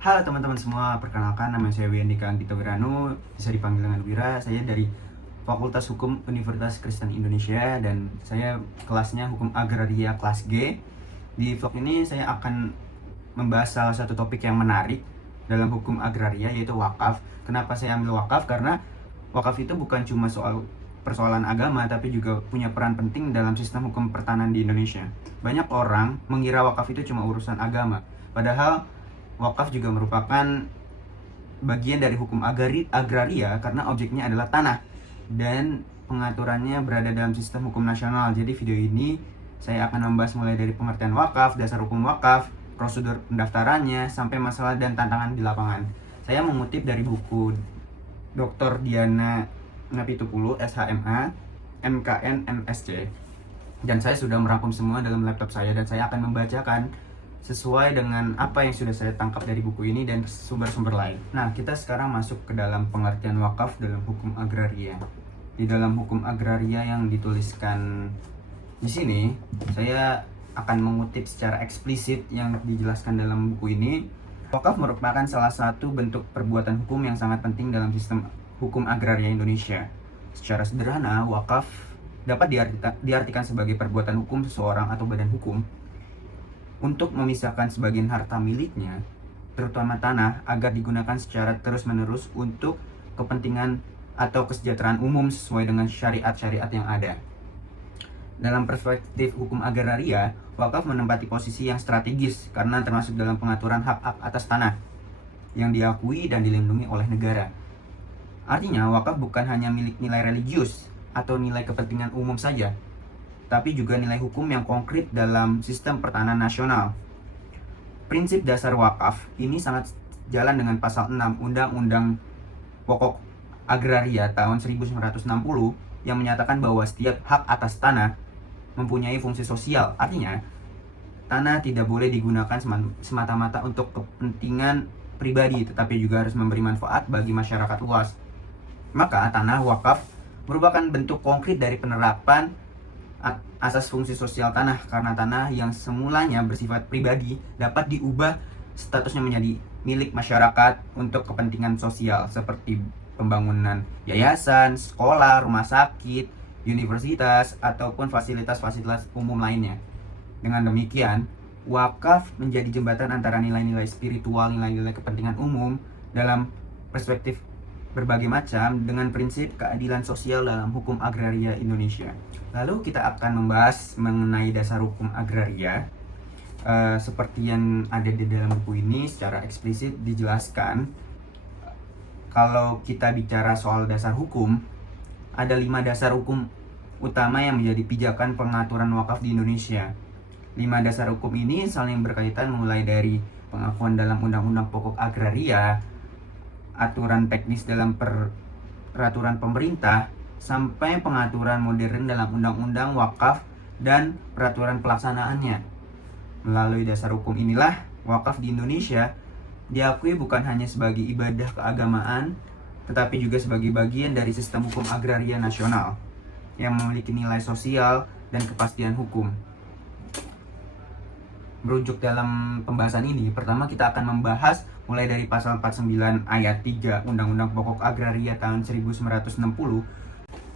Halo teman-teman semua, perkenalkan nama saya Wiyandika Anggito Wiranu, bisa dipanggil dengan Wira. Saya dari Fakultas Hukum Universitas Kristen Indonesia dan saya kelasnya Hukum Agraria kelas G. Di vlog ini saya akan membahas salah satu topik yang menarik dalam hukum agraria, yaitu wakaf. Kenapa saya ambil wakaf? Karena wakaf itu bukan cuma soal persoalan agama, tapi juga punya peran penting dalam sistem hukum pertanahan di Indonesia. Banyak orang mengira wakaf itu cuma urusan agama, padahal wakaf juga merupakan bagian dari hukum agraria karena objeknya adalah tanah dan pengaturannya berada dalam sistem hukum nasional. Jadi video ini saya akan membahas mulai dari pengertian wakaf, dasar hukum wakaf, prosedur pendaftarannya, sampai masalah dan tantangan di lapangan. Saya mengutip dari buku Dr. Diana Napitupulu, SHMA, MKN, MSc. Dan saya sudah merangkum semua dalam laptop saya dan saya akan membacakan sesuai dengan apa yang sudah saya tangkap dari buku ini dan sumber-sumber lain. Nah, kita sekarang masuk ke dalam pengertian wakaf dalam hukum agraria. Di dalam hukum agraria yang dituliskan di sini, saya akan mengutip secara eksplisit yang dijelaskan dalam buku ini. Wakaf merupakan salah satu bentuk perbuatan hukum yang sangat penting dalam sistem hukum agraria Indonesia. Secara sederhana, wakaf dapat diartikan sebagai perbuatan hukum seseorang atau badan hukum untuk memisahkan sebagian harta miliknya, terutama tanah, agar digunakan secara terus-menerus untuk kepentingan atau kesejahteraan umum sesuai dengan syariat-syariat yang ada. Dalam perspektif hukum agraria, wakaf menempati posisi yang strategis karena termasuk dalam pengaturan hak-hak atas tanah yang diakui dan dilindungi oleh negara. Artinya, wakaf bukan hanya milik nilai religius atau nilai kepentingan umum saja, tapi juga nilai hukum yang konkret dalam sistem pertahanan nasional. Prinsip dasar wakaf ini sangat jalan dengan pasal 6 Undang-Undang Pokok Agraria tahun 1960 yang menyatakan bahwa setiap hak atas tanah mempunyai fungsi sosial. Artinya, tanah tidak boleh digunakan semata-mata untuk kepentingan pribadi, tetapi juga harus memberi manfaat bagi masyarakat luas. Maka, tanah wakaf merupakan bentuk konkret dari penerapan asas fungsi sosial tanah, karena tanah yang semulanya bersifat pribadi dapat diubah statusnya menjadi milik masyarakat untuk kepentingan sosial seperti pembangunan yayasan, sekolah, rumah sakit, universitas, ataupun fasilitas-fasilitas umum lainnya. Dengan demikian, wakaf menjadi jembatan antara nilai-nilai spiritual, nilai-nilai kepentingan umum dalam perspektif berbagai macam dengan prinsip keadilan sosial dalam hukum agraria Indonesia. Lalu kita akan membahas mengenai dasar hukum agraria. Seperti yang ada di dalam buku ini secara eksplisit dijelaskan. Kalau kita bicara soal dasar hukum, ada 5 dasar hukum utama yang menjadi pijakan pengaturan wakaf di Indonesia. 5 dasar hukum ini saling berkaitan mulai dari pengakuan dalam Undang-Undang Pokok Agraria, aturan teknis dalam peraturan pemerintah, sampai pengaturan modern dalam undang-undang wakaf dan peraturan pelaksanaannya. Melalui dasar hukum inilah, wakaf di Indonesia diakui bukan hanya sebagai ibadah keagamaan, tetapi juga sebagai bagian dari sistem hukum agraria nasional yang memiliki nilai sosial dan kepastian hukum. Merujuk dalam pembahasan ini, pertama kita akan membahas mulai dari pasal 49 ayat 3 Undang-Undang Pokok Agraria tahun 1960.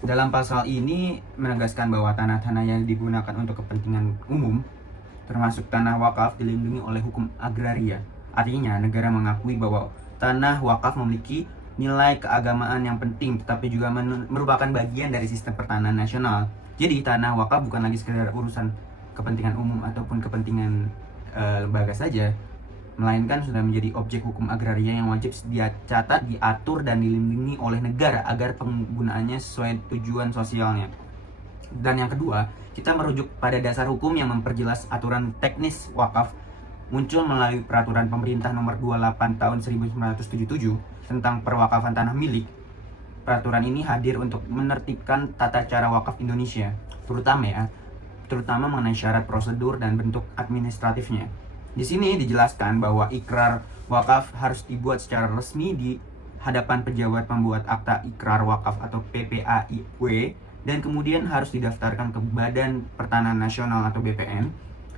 Dalam pasal ini menegaskan bahwa tanah-tanah yang digunakan untuk kepentingan umum, termasuk tanah wakaf, dilindungi oleh hukum agraria. Artinya, negara mengakui bahwa tanah wakaf memiliki nilai keagamaan yang penting, tetapi juga merupakan bagian dari sistem pertahanan nasional. Jadi, tanah wakaf bukan lagi sekedar urusan kepentingan umum ataupun kepentingan lembaga saja, melainkan sudah menjadi objek hukum agraria yang wajib dicatat, diatur, dan dilindungi oleh negara agar penggunaannya sesuai tujuan sosialnya. Dan yang kedua, kita merujuk pada dasar hukum yang memperjelas aturan teknis wakaf muncul melalui peraturan pemerintah nomor 28 tahun 1977 tentang perwakafan tanah milik. Peraturan ini hadir untuk menertibkan tata cara wakaf Indonesia, terutama mengenai syarat, prosedur, dan bentuk administratifnya. Di sini dijelaskan bahwa ikrar wakaf harus dibuat secara resmi di hadapan pejabat pembuat akta ikrar wakaf atau PPAIW, dan kemudian harus didaftarkan ke Badan Pertanahan Nasional atau BPN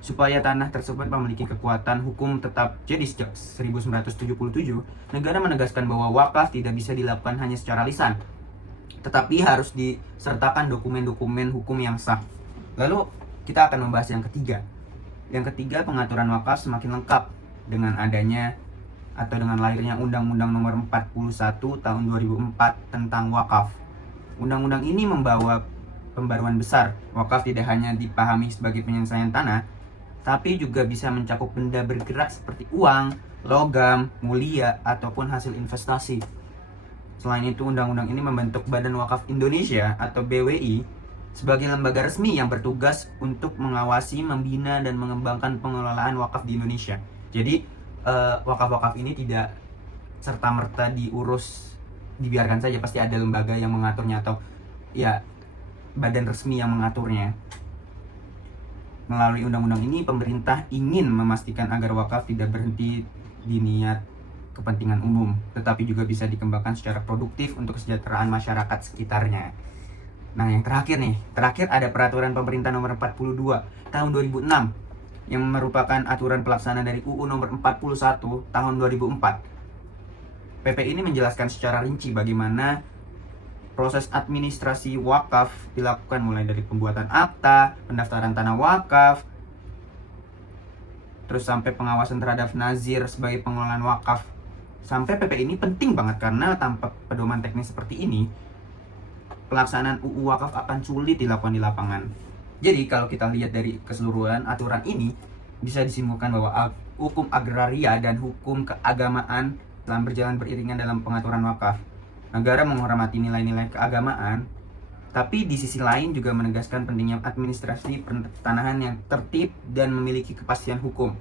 supaya tanah tersebut memiliki kekuatan hukum tetap. Jadi sejak 1977, negara menegaskan bahwa wakaf tidak bisa dilakukan hanya secara lisan, tetapi harus disertakan dokumen-dokumen hukum yang sah. Lalu kita akan membahas yang ketiga. Yang ketiga, pengaturan wakaf semakin lengkap dengan adanya atau dengan lahirnya Undang-Undang Nomor 41 Tahun 2004 tentang wakaf. Undang-undang ini membawa pembaruan besar. Wakaf tidak hanya dipahami sebagai penyelesaian tanah, tapi juga bisa mencakup benda bergerak seperti uang, logam, mulia, ataupun hasil investasi. Selain itu, undang-undang ini membentuk Badan Wakaf Indonesia atau BWI sebagai lembaga resmi yang bertugas untuk mengawasi, membina, dan mengembangkan pengelolaan wakaf di Indonesia. Jadi, wakaf-wakaf ini tidak serta-merta dibiarkan saja, pasti ada lembaga yang mengaturnya atau ya badan resmi yang mengaturnya. Melalui undang-undang ini, pemerintah ingin memastikan agar wakaf tidak berhenti di niat kepentingan umum, tetapi juga bisa dikembangkan secara produktif untuk kesejahteraan masyarakat sekitarnya. Nah, yang terakhir ada peraturan pemerintah nomor 42 tahun 2006 yang merupakan aturan pelaksana dari UU nomor 41 tahun 2004. PP ini menjelaskan secara rinci bagaimana proses administrasi wakaf dilakukan, mulai dari pembuatan akta, pendaftaran tanah wakaf, terus sampai pengawasan terhadap nazir sebagai pengelolaan wakaf. Sampai PP ini penting banget karena tanpa pedoman teknis seperti ini, pelaksanaan UU wakaf akan sulit dilakukan di lapangan. Jadi kalau kita lihat dari keseluruhan aturan ini, bisa disimpulkan bahwa hukum agraria dan hukum keagamaan telah berjalan beriringan dalam pengaturan wakaf. Negara menghormati nilai-nilai keagamaan, tapi di sisi lain juga menegaskan pentingnya administrasi pertanahan yang tertib dan memiliki kepastian hukum.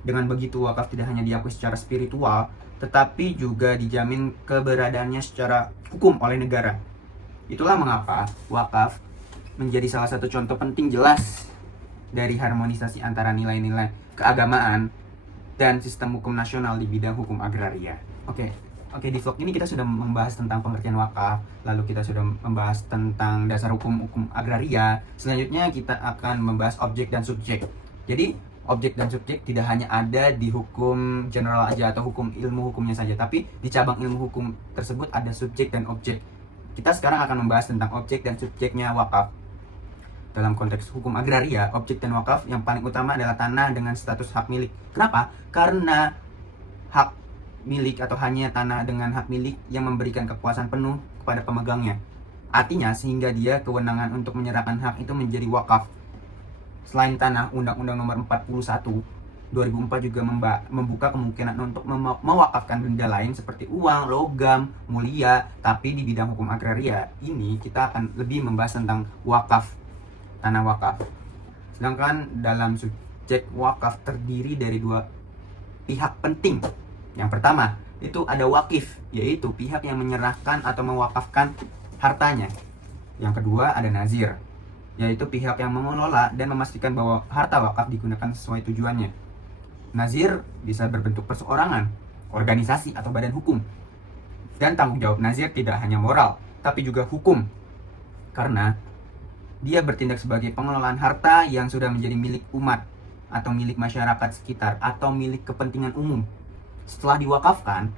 Dengan begitu, wakaf tidak hanya diakui secara spiritual, tetapi juga dijamin keberadaannya secara hukum oleh negara. Itulah mengapa wakaf menjadi salah satu contoh penting jelas dari harmonisasi antara nilai-nilai keagamaan dan sistem hukum nasional di bidang hukum agraria. Oke, di vlog ini kita sudah membahas tentang pengertian wakaf, lalu kita sudah membahas tentang dasar hukum agraria. Selanjutnya kita akan membahas objek dan subjek. Jadi, objek dan subjek tidak hanya ada di hukum general aja atau ilmu hukumnya saja, tapi di cabang ilmu hukum tersebut ada subjek dan objek. Kita sekarang akan membahas tentang objek dan subjeknya wakaf. Dalam konteks hukum agraria, objek dan wakaf yang paling utama adalah tanah dengan status hak milik. Kenapa? Karena hak milik atau hanya tanah dengan hak milik yang memberikan kekuasaan penuh kepada pemegangnya. Artinya, sehingga dia kewenangan untuk menyerahkan hak itu menjadi wakaf. Selain tanah, Undang-Undang Nomor 41 2004 juga membuka kemungkinan untuk mewakafkan benda lain seperti uang, logam, mulia. Tapi di bidang hukum agraria ini kita akan lebih membahas tentang wakaf, tanah wakaf. Sedangkan dalam subjek wakaf terdiri dari dua pihak penting. Yang pertama, itu ada wakif, yaitu pihak yang menyerahkan atau mewakafkan hartanya. Yang kedua ada nazir, yaitu pihak yang mengelola dan memastikan bahwa harta wakaf digunakan sesuai tujuannya. Nazir bisa berbentuk perseorangan, organisasi, atau badan hukum. Dan tanggung jawab nazir tidak hanya moral, tapi juga hukum. Karena dia bertindak sebagai pengelolaan harta yang sudah menjadi milik umat, atau milik masyarakat sekitar, atau milik kepentingan umum. Setelah diwakafkan,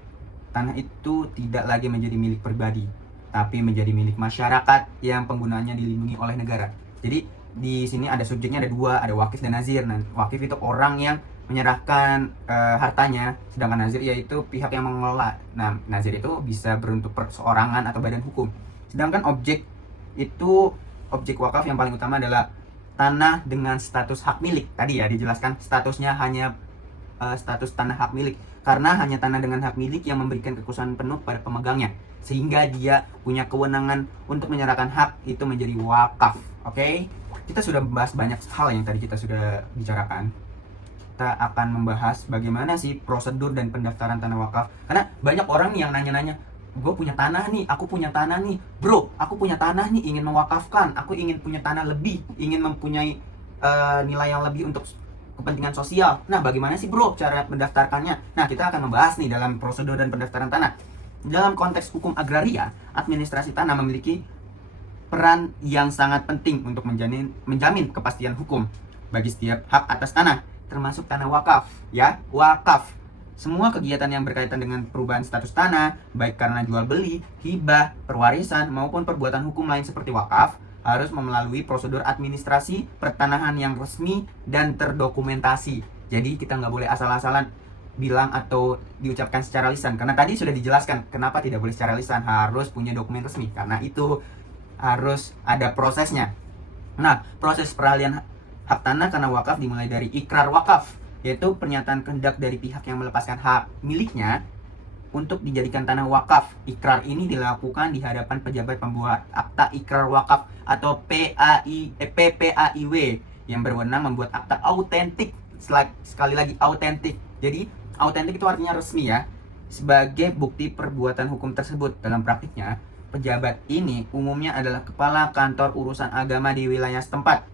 tanah itu tidak lagi menjadi milik pribadi, tapi menjadi milik masyarakat yang penggunaannya dilindungi oleh negara. Jadi di sini ada subjeknya, ada dua, ada wakif dan nazir. Nah, wakif itu orang yang menyerahkan hartanya, sedangkan nazir yaitu pihak yang mengelola. Nah, nazir itu bisa berbentuk perseorangan atau badan hukum. Sedangkan objek wakaf yang paling utama adalah tanah dengan status hak milik. Tadi ya dijelaskan statusnya hanya status tanah hak milik, karena hanya tanah dengan hak milik yang memberikan kekuasaan penuh pada pemegangnya, sehingga dia punya kewenangan untuk menyerahkan hak itu menjadi wakaf. Oke? Kita sudah membahas banyak hal yang tadi kita sudah bicarakan. Kita akan membahas bagaimana sih prosedur dan pendaftaran tanah wakaf. Karena banyak orang yang nanya-nanya, gue punya tanah nih, aku punya tanah nih, bro, aku punya tanah nih, ingin mewakafkan, aku ingin punya tanah lebih, ingin mempunyai nilai yang lebih untuk kepentingan sosial. Nah, bagaimana sih bro cara mendaftarkannya? Nah, kita akan membahas nih dalam prosedur dan pendaftaran tanah. Dalam konteks hukum agraria, administrasi tanah memiliki peran yang sangat penting untuk menjamin kepastian hukum. bagi setiap hak atas tanah, termasuk tanah wakaf, ya, wakaf. Semua kegiatan yang berkaitan dengan perubahan status tanah, baik karena jual beli, hibah, perwarisan, maupun perbuatan hukum lain seperti wakaf, harus melalui prosedur administrasi pertanahan yang resmi dan terdokumentasi. Jadi kita nggak boleh asal-asalan bilang atau diucapkan secara lisan, karena tadi sudah dijelaskan kenapa tidak boleh secara lisan, harus punya dokumen resmi, karena itu harus ada prosesnya. Nah, proses peralihan hak tanah karena wakaf dimulai dari ikrar wakaf, yaitu pernyataan kehendak dari pihak yang melepaskan hak miliknya untuk dijadikan tanah wakaf. Ikrar ini dilakukan di hadapan pejabat pembuat akta ikrar wakaf atau PPAIW yang berwenang membuat akta autentik. Sekali lagi autentik. Jadi autentik itu artinya resmi ya, sebagai bukti perbuatan hukum tersebut. Dalam praktiknya, pejabat ini umumnya adalah kepala kantor urusan agama di wilayah setempat,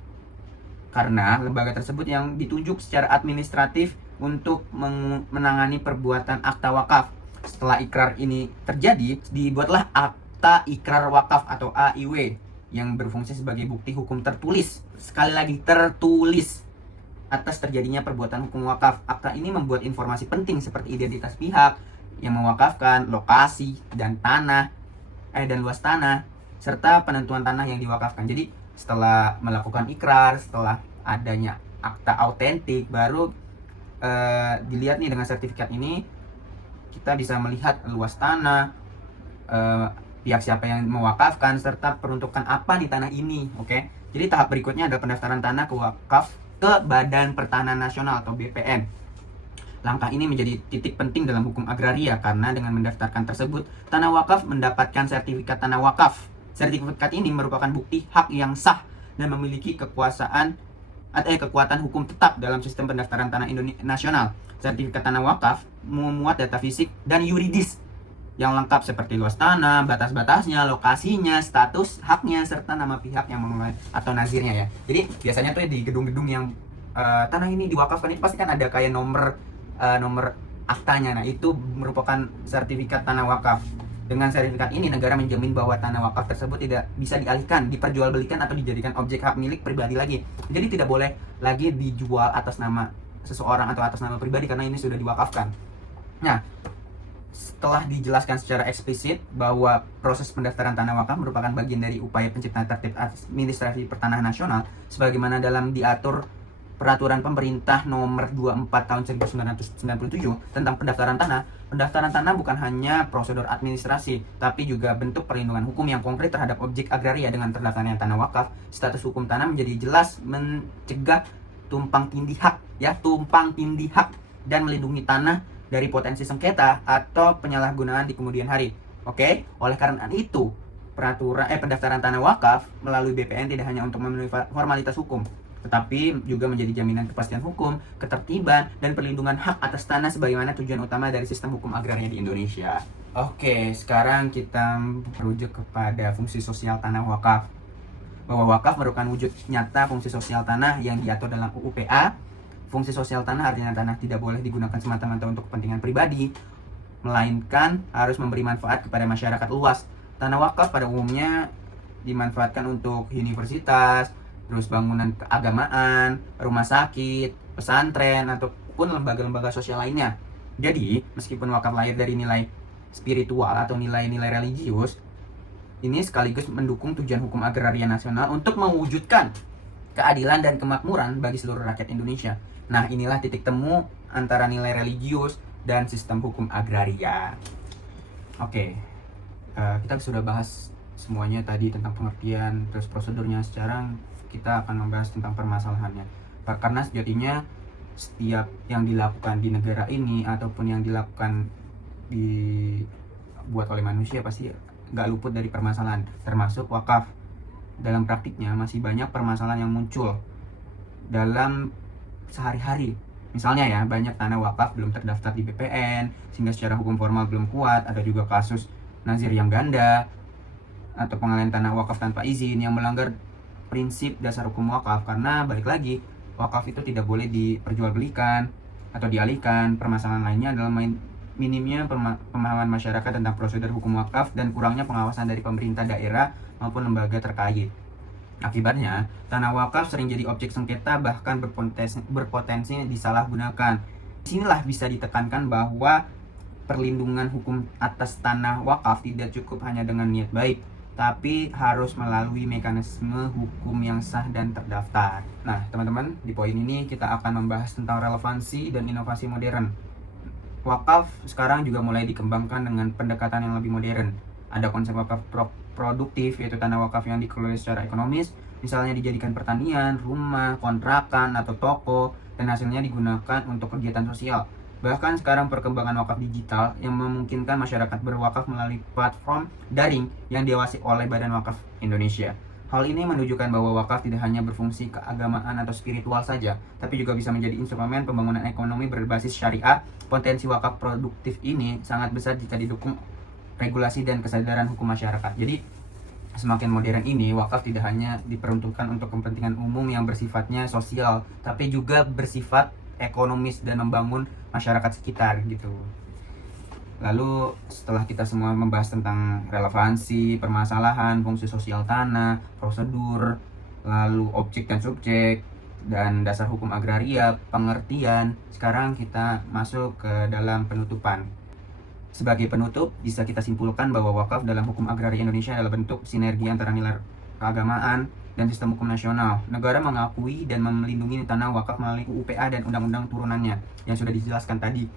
karena lembaga tersebut yang ditunjuk secara administratif untuk menangani perbuatan akta wakaf. Setelah ikrar ini terjadi, dibuatlah akta ikrar wakaf atau AIW yang berfungsi sebagai bukti hukum tertulis. Sekali lagi, tertulis atas terjadinya perbuatan hukum wakaf. Akta ini membuat informasi penting seperti identitas pihak yang mewakafkan, lokasi dan luas tanah, serta penentuan tanah yang diwakafkan. Jadi setelah melakukan ikrar, setelah adanya akta autentik, baru dilihat nih dengan sertifikat ini kita bisa melihat luas tanah, pihak siapa yang mewakafkan, serta peruntukan apa di tanah ini. Oke. Jadi tahap berikutnya adalah pendaftaran tanah ke wakaf ke Badan Pertanahan Nasional atau BPN. Langkah ini menjadi titik penting dalam hukum agraria karena dengan mendaftarkan tersebut, tanah wakaf mendapatkan sertifikat tanah wakaf. Sertifikat ini merupakan bukti hak yang sah dan memiliki kekuatan hukum tetap dalam sistem pendaftaran tanah nasional. Sertifikat tanah wakaf memuat data fisik dan yuridis yang lengkap seperti luas tanah, batas-batasnya, lokasinya, status haknya, serta nama pihak yang mengelola atau nazirnya ya. Jadi biasanya tuh di gedung-gedung yang tanah ini diwakafkan itu pasti kan ada kayak nomor aktanya. Nah, itu merupakan sertifikat tanah wakaf. Dengan sertifikat ini negara menjamin bahwa tanah wakaf tersebut tidak bisa dialihkan, diperjualbelikan atau dijadikan objek hak milik pribadi lagi. Jadi tidak boleh lagi dijual atas nama seseorang atau atas nama pribadi karena ini sudah diwakafkan. Nah, setelah dijelaskan secara eksplisit bahwa proses pendaftaran tanah wakaf merupakan bagian dari upaya penciptaan tertib administrasi pertanahan nasional sebagaimana dalam diatur Peraturan Pemerintah Nomor 24 Tahun 1997 tentang pendaftaran tanah. Pendaftaran tanah bukan hanya prosedur administrasi, tapi juga bentuk perlindungan hukum yang konkret terhadap objek agraria. Dengan terdaftarnya tanah wakaf, status hukum tanah menjadi jelas, mencegah tumpang tindih hak dan melindungi tanah dari potensi sengketa atau penyalahgunaan di kemudian hari. Oke, oleh karena itu, pendaftaran tanah wakaf melalui BPN tidak hanya untuk memenuhi formalitas hukum, tetapi juga menjadi jaminan kepastian hukum, ketertiban, dan perlindungan hak atas tanah sebagaimana tujuan utama dari sistem hukum agraria di Indonesia. Oke, sekarang kita merujuk kepada fungsi sosial tanah wakaf. Bahwa wakaf merupakan wujud nyata fungsi sosial tanah yang diatur dalam UU PA. Fungsi sosial tanah artinya tanah tidak boleh digunakan semata-mata untuk kepentingan pribadi, melainkan harus memberi manfaat kepada masyarakat luas. Tanah wakaf pada umumnya dimanfaatkan untuk universitas, terus bangunan keagamaan, rumah sakit, pesantren, ataupun lembaga-lembaga sosial lainnya. Jadi, meskipun wakaf lahir dari nilai spiritual atau nilai-nilai religius, ini sekaligus mendukung tujuan hukum agraria nasional untuk mewujudkan keadilan dan kemakmuran bagi seluruh rakyat Indonesia. Nah, inilah titik temu antara nilai religius dan sistem hukum agraria. Oke, kita sudah bahas semuanya tadi tentang pengertian, terus prosedurnya. Sekarang kita akan membahas tentang permasalahannya. Karena sejatinya setiap yang dilakukan di negara ini ataupun yang dilakukan dibuat oleh manusia pasti nggak luput dari permasalahan, termasuk wakaf. Dalam praktiknya masih banyak permasalahan yang muncul dalam sehari-hari. Misalnya ya, banyak tanah wakaf belum terdaftar di BPN sehingga secara hukum formal belum kuat. Ada juga kasus nazir yang ganda atau pengalihan tanah wakaf tanpa izin yang melanggar prinsip dasar hukum wakaf, karena balik lagi wakaf itu tidak boleh diperjualbelikan atau dialihkan. Permasalahan lainnya adalah minimnya pemahaman masyarakat tentang prosedur hukum wakaf dan kurangnya pengawasan dari pemerintah daerah maupun lembaga terkait. Akibatnya, tanah wakaf sering jadi objek sengketa bahkan berpotensi disalahgunakan. Disinilah bisa ditekankan bahwa perlindungan hukum atas tanah wakaf tidak cukup hanya dengan niat baik, tapi harus melalui mekanisme hukum yang sah dan terdaftar. Nah, teman-teman, di poin ini kita akan membahas tentang relevansi dan inovasi modern. Wakaf sekarang juga mulai dikembangkan dengan pendekatan yang lebih modern. Ada konsep wakaf produktif, yaitu tanah wakaf yang dikelola secara ekonomis, misalnya dijadikan pertanian, rumah, kontrakan, atau toko, dan hasilnya digunakan untuk kegiatan sosial. Bahkan sekarang perkembangan wakaf digital yang memungkinkan masyarakat berwakaf melalui platform daring yang diawasi oleh Badan Wakaf Indonesia. Hal ini menunjukkan bahwa wakaf tidak hanya berfungsi keagamaan atau spiritual saja, tapi juga bisa menjadi instrumen pembangunan ekonomi berbasis syariah. Potensi wakaf produktif ini sangat besar jika didukung regulasi dan kesadaran hukum masyarakat. Jadi, semakin modern ini, wakaf tidak hanya diperuntukkan untuk kepentingan umum yang bersifatnya sosial, tapi juga bersifat ekonomis dan membangun masyarakat sekitar gitu. Lalu setelah kita semua membahas tentang relevansi, permasalahan, fungsi sosial tanah, prosedur, lalu objek dan subjek, dan dasar hukum agraria, pengertian, sekarang kita masuk ke dalam penutupan. Sebagai penutup, bisa kita simpulkan bahwa wakaf dalam hukum agraria Indonesia adalah bentuk sinergi antara nilai keagamaan dan sistem hukum nasional. Negara mengakui dan melindungi tanah wakaf melalui UPA dan undang-undang turunannya yang sudah dijelaskan tadi.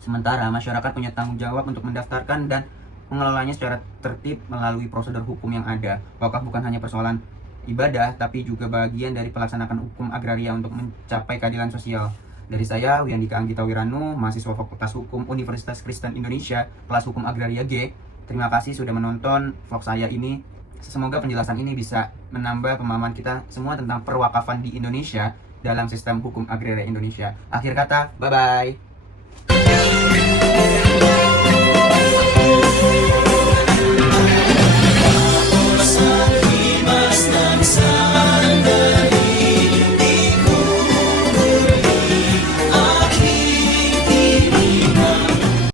Sementara masyarakat punya tanggung jawab untuk mendaftarkan dan mengelolanya secara tertib melalui prosedur hukum yang ada. Wakaf bukan hanya persoalan ibadah, tapi juga bagian dari pelaksanaan hukum agraria untuk mencapai keadilan sosial. Dari saya, Wiyandika Anggita Wiranu, mahasiswa Fakultas Hukum Universitas Kristen Indonesia, kelas Hukum Agraria G. Terima kasih sudah menonton vlog saya ini. Semoga penjelasan ini bisa menambah pemahaman kita semua tentang perwakafan di Indonesia dalam sistem hukum agraria Indonesia. Akhir kata, bye-bye.